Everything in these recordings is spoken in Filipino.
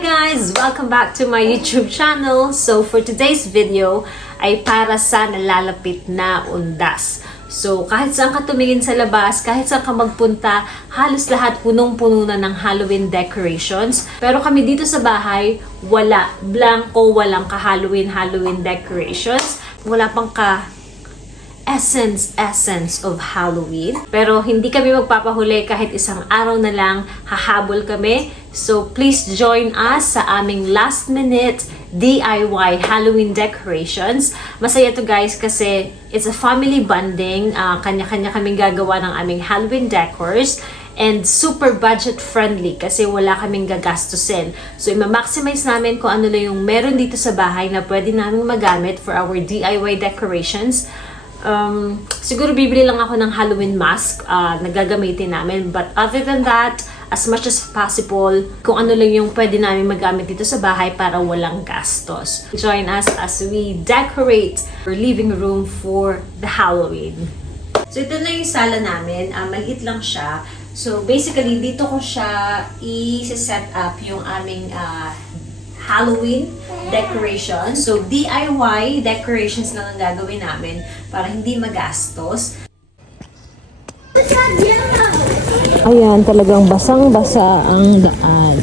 guys! Welcome back to my YouTube channel. So for today's video ay para sa nalalapit na undas. So kahit saan ka tumingin sa labas, kahit saan ka magpunta, halos lahat punong-puno na ng Halloween decorations. Pero kami dito sa bahay, wala. Blanco, walang ka-Halloween decorations. Wala pang essence of Halloween. Pero hindi kami magpapahuli kahit isang araw na lang, hahabol kami. So please join us sa aming last minute DIY Halloween decorations. Masaya to guys kasi it's a family bonding. Kanya-kanya kaming gagawa ng aming Halloween decors. And super budget friendly kasi wala kaming gagastusin. So ima-maximize namin kung ano lang yung meron dito sa bahay na pwede namin magamit for our DIY decorations. Siguro bibili lang ako ng Halloween mask na gagamitin namin. But other than that, as much as possible, kung ano lang yung pwede namin magamit dito sa bahay para walang gastos. Join us as we decorate our living room for the Halloween. So ito na yung sala namin. Maliit lang siya. So basically, dito ko siya i-set up yung aming Halloween decorations. So, DIY decorations lang ang gagawin namin para hindi magastos. Ayan, talagang basang-basa ang daan.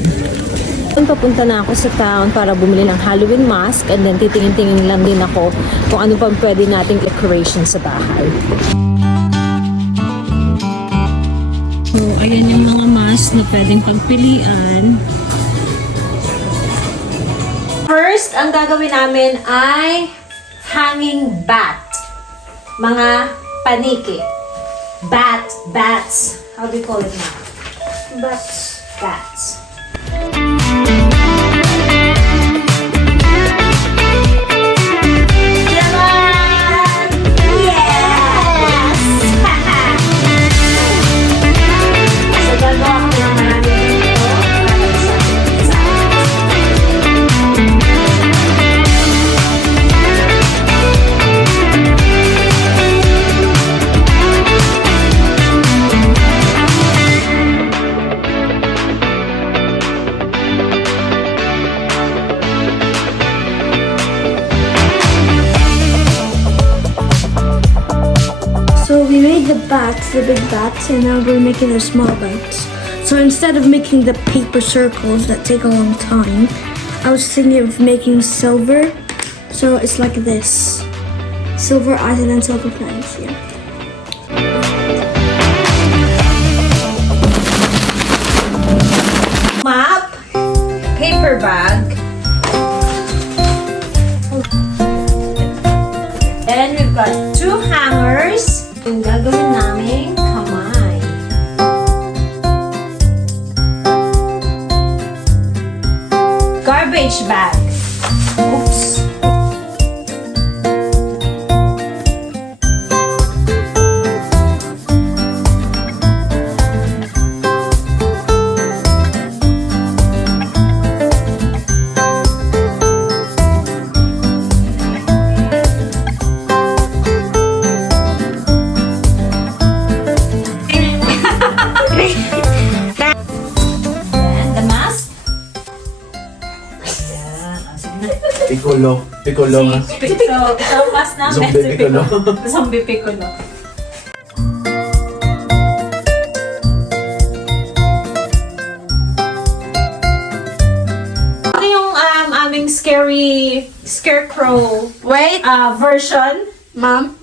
Papunta na ako sa town para bumili ng Halloween mask and then titingin-tingin lang din ako kung ano pa pwede nating decoration sa bahay. So, ayan yung mga mask na pwedeng pagpilian. First, ang gagawin namin ay hanging bat. Mga paniki. Bats. How do you call it now? Bats. Yaman! Yes! So, gagawa ko ng marami dito. So we made the bats, the big bats, and now we're making the small bats. So instead of making the paper circles that take a long time, I was thinking of making silver. So it's like this. Silver eyes and then silver fangs, yeah. Map, paper bag, and we've got 2 hangers. Yung gagawin namin kamay. Garbage bag. Oops. Piccolo nga. So, mas namin. Zombie Piccolo. Zombie Piccolo. Ano yung aming scarecrow Wait, version? Mom.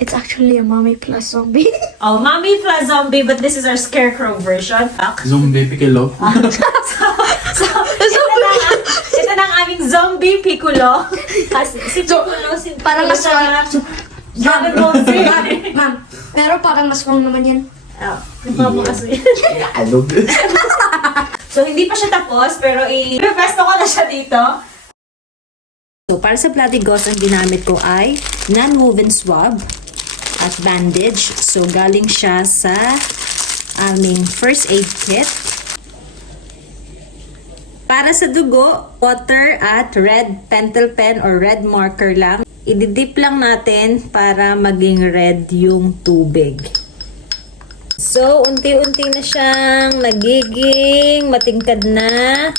It's actually a mommy plus zombie. Oh, Mommy plus zombie, but this is our scarecrow version. Zombie Piccolo. Ito na ang aming zombie Piccolo. Si Piccolo, Parang mas Dragon Ball Z. Ma'am, pero parang mas wrong naman yan. Oh, mama kasi. I love this. So, hindi pa siya tapos, pero i-repesto ko na siya dito. So, para sa platigos, ang ginamit ko ay non-woven swab at bandage. So, galing siya sa aming first aid kit. Para sa dugo, water at red pentel pen or red marker lang. Ididip lang natin para maging red yung tubig. So, unti-unti na siyang nagiging matingkad na.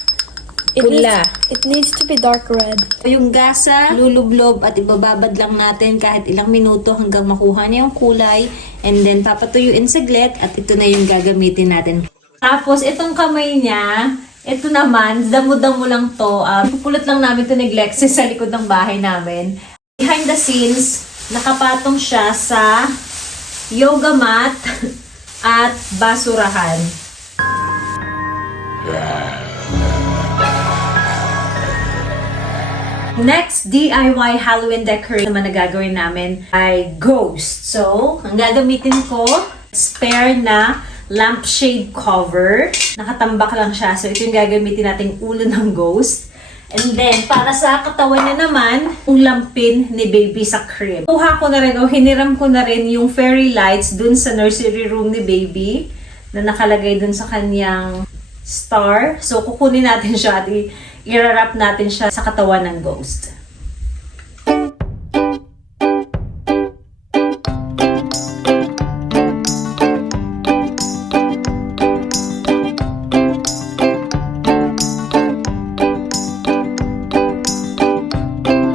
pula. It needs to be dark red. Yung gasa, lulublob at ibababad lang natin kahit ilang minuto hanggang makuha niya yung kulay. And then, papatuyuin saglit at ito na yung gagamitin natin. Tapos, itong kamay niya, ito naman, damo-damo lang to. Pupulot lang namin ito ni Glexis sa likod ng bahay namin. Behind the scenes, nakapatong siya sa yoga mat at basurahan. Next, DIY Halloween decoration naman na gagawin namin ay ghost. So, ang gagamitin ko, spare na lampshade cover. Nakatambak lang siya. So, ito yung gagamitin nating ulo ng ghost. And then, para sa katawan niya naman, yung lampin ni baby sa crib. Kuha ko na rin o hiniram ko na rin yung fairy lights dun sa nursery room ni baby na nakalagay dun sa kanyang star. So, kukunin natin siya at i-wrap natin siya sa katawan ng ghost.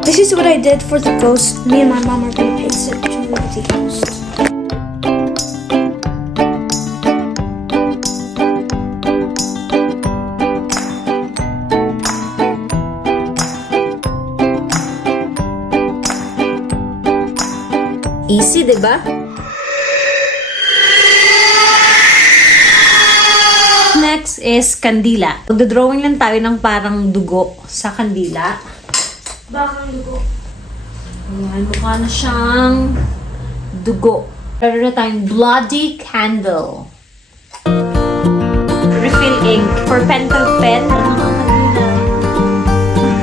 This is what I did for the ghost. Me and my mom are gonna paste it to the ghost. Easy, diba? Next is kandila. Magdodrawing lang tayo ng parang dugo sa kandila. Bakang dugo. Ayan, mukha na siyang dugo. Meron na tayong bloody candle. Refill ink for pencil pen.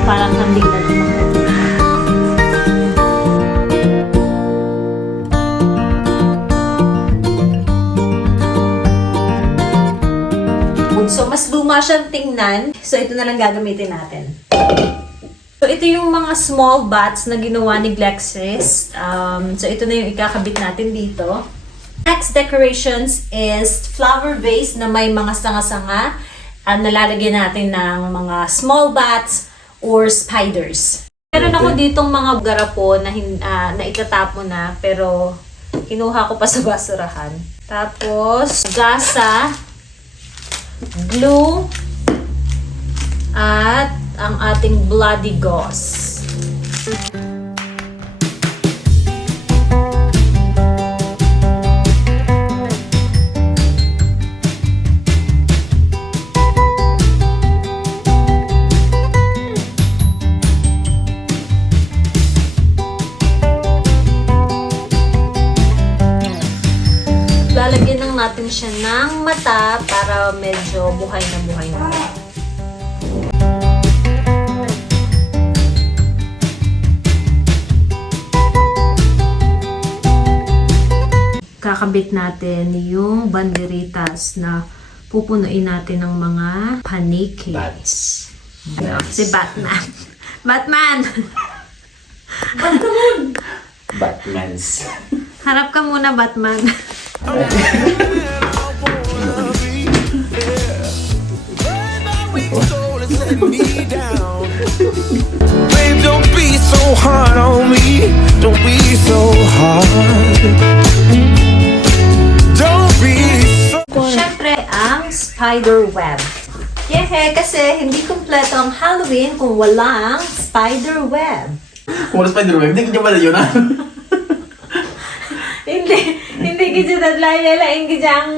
Parang kandila naman. So, mas luma siyang tingnan. So, ito na lang gagamitin natin. So, ito yung mga small bats na ginawa ni Glexis. So, ito na yung ikakabit natin dito. Next decorations is flower vase na may mga sanga-sanga. Nalalagyan natin ng mga small bats or spiders. Meron ako ditong mga garapo na, na itatapon na, pero kinuha ko pa sa basurahan. Tapos, gasa, glue, at ang ating bloody gauze. Lalagyan lang natin siya ng mata para medyo buhay na buhay na. Kakabit natin yung banderitas na pupunuin natin ng mga paniki. Bats. Si Batman. Batman! Batmans. Harap ka muna, Batman. Babe, don't be so hard on me. Don't be so hard. Don't be so. Siyempre, ang spider web. Yehe, kasi hindi kumpleto ang Halloween kung walang spider web. Kung wala Spider-Man, hindi ka pala yun ah. Hindi kita dadlayalain kita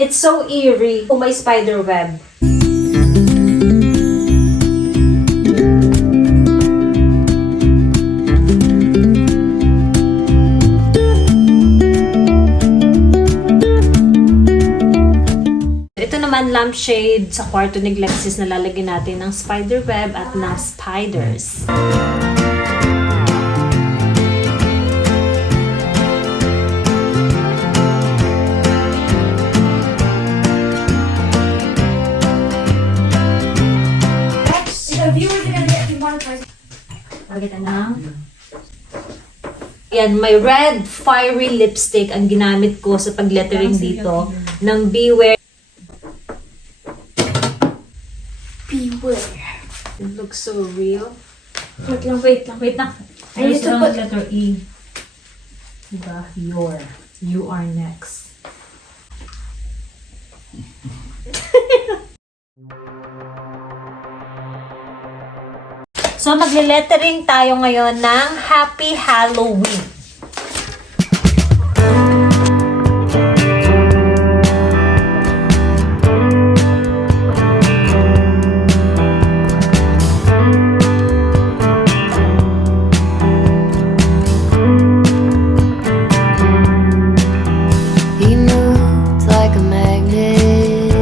it's so eerie kung may spider web. Ito naman lampshade sa kwarto ni Glexis na lalagyan natin ng spider web at na spiders. Yan, may red fiery lipstick ang ginamit ko sa pag-lettering dito ng Beware. Beware. looks so real. Wait lang. Wait lang. I need There's to wrong put- letter E. Diba? You are next. So, magle-lettering tayo ngayon ng Happy Halloween. He moved like a magnet,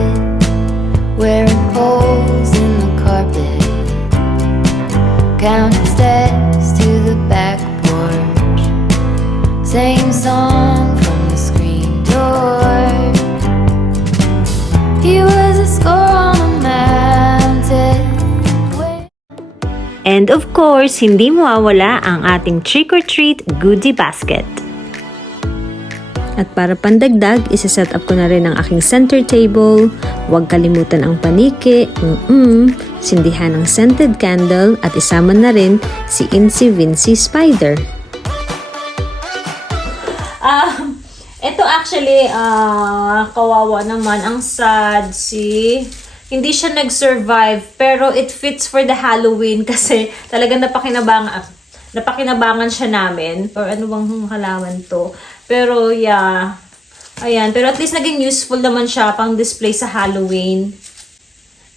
wearing holes in the carpet. Counting steps to the back porch, same song from the screen door. He was a score on a mountain. And of course, hindi mawawala ang ating trick-or-treat goodie basket. At para pandagdag, isa-set up ko na rin ang aking center table. Huwag kalimutan ang paniki, sindihan ng scented candle, at isama na rin si Incy Vincy Spider. Ito actually, kawawa naman. Ang sad hindi siya nag-survive, pero it fits for the Halloween kasi talagang napakinabangan siya namin. Or ano bang halaman to? Pero yeah, ayan. Pero at least naging useful naman siya pang display sa Halloween.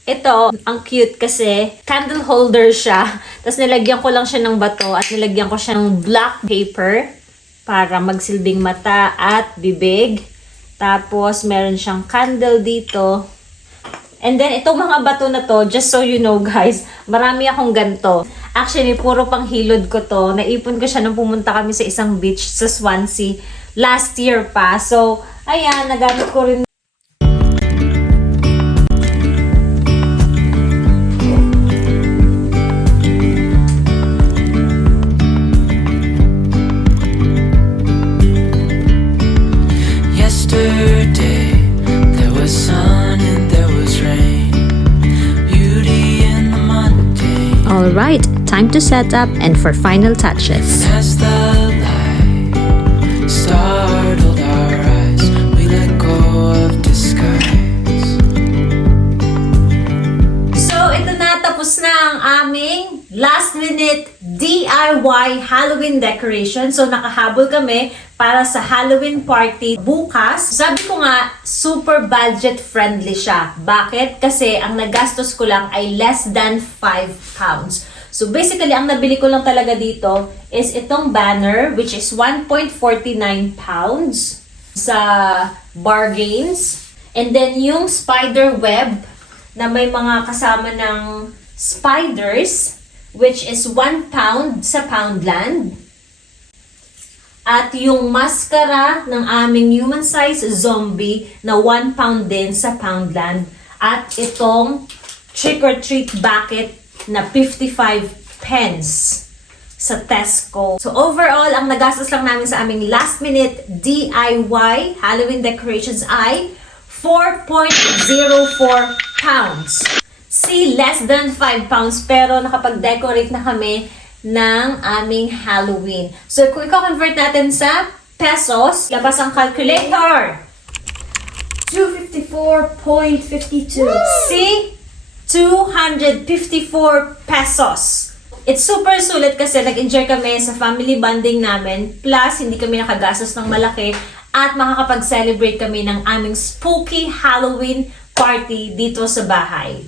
Ito, ang cute kasi candle holder siya. Tapos nilagyan ko lang siya ng bato at nilagyan ko siya ng black paper para magsilbing mata at bibig. Tapos meron siyang candle dito. And then, itong mga bato na to, just so you know guys, marami akong ganito. Actually, puro pang hilod ko to. Naipon ko siya nung pumunta kami sa isang beach sa Swansea last year pa. So, ayan, nagamit ko rin. Yesterday, there was sun and there was rain. Beauty in the mundane. Alright, time to set up and for final touches. As the light startled our eyes, we let go of disguise. So, ito na, tapos na ang aming last minute DIY Halloween decoration. So, nakahabol kami para sa Halloween party bukas. Sabi ko nga, super budget friendly siya. Bakit? Kasi ang nagastos ko lang ay less than 5 pounds. So, basically, ang nabili ko lang talaga dito is itong banner, which is 1.49 pounds sa Bargains. And then, yung spider web na may mga kasama ng spiders, which is 1 pound sa Poundland. At yung maskara ng aming human size zombie na 1 pound din sa Poundland. At itong trick-or-treat bucket na 55 pence sa Tesco. So overall, ang nagastos lang namin sa aming last minute DIY Halloween decorations ay 4.04 pounds. See, less than 5 pounds, pero nakapag-decorate na kami ng aming Halloween. So, kung i-convert natin sa pesos, labas ang calculator. 254.52. See? 254 pesos. It's super sulit kasi nag-enjoy kami sa family bonding namin. Plus, hindi kami nakagastos ng malaki. At makakapag-celebrate kami ng aming spooky Halloween party dito sa bahay.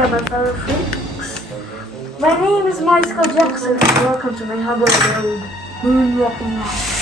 there, my fellow freaks. My name is Michael Jackson, and welcome to my humble abode, Moonwalking House.